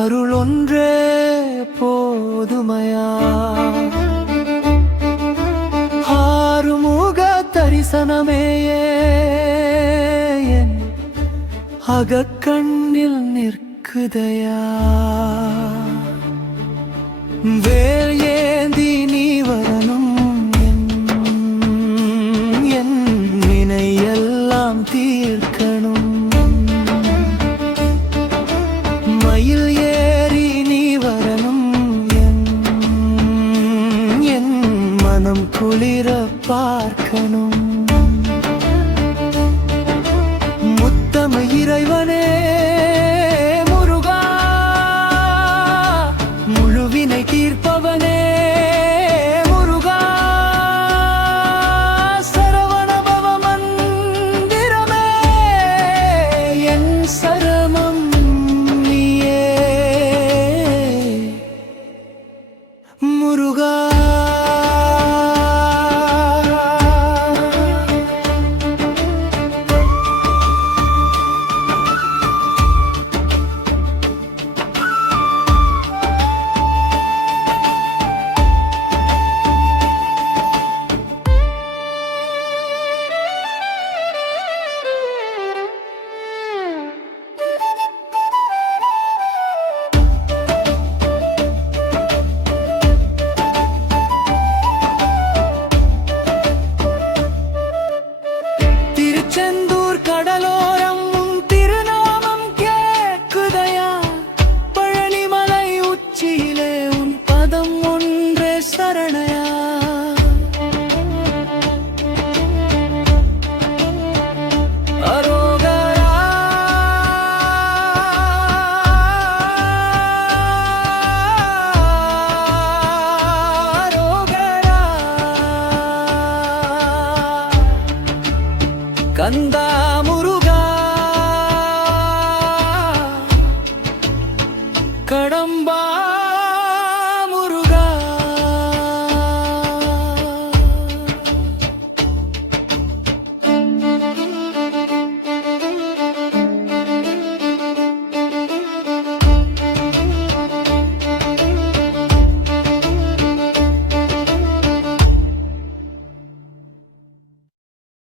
அருள் ஒன்றே போதுமையா? ஆறுமுக தரிசனமேயே என் அகக்கண்ணில் நிற்குதையா? வேல் ஏந்தி நீ வரணும், என் வினையெல்லாம் தீர்க்கணும். மயில் ஏறி நீ வரணும், என் மனம் குளிர பார்க்கணும். முத்தம இறைவனே முருகா, முழுவினை தீர்ப்பவனே முருகா, சரவணபவ மந்திரமே என் சரமம் நீயே முருகா. திருச்செந்தூர் கடலோரம் உன் திருநாமம் கேட்குதையா? பழனிமலை உச்சியிலே உன் பதம் ஒன்றே சரணையா? அரோகரா அரோகரா கந்தா முருகா, கட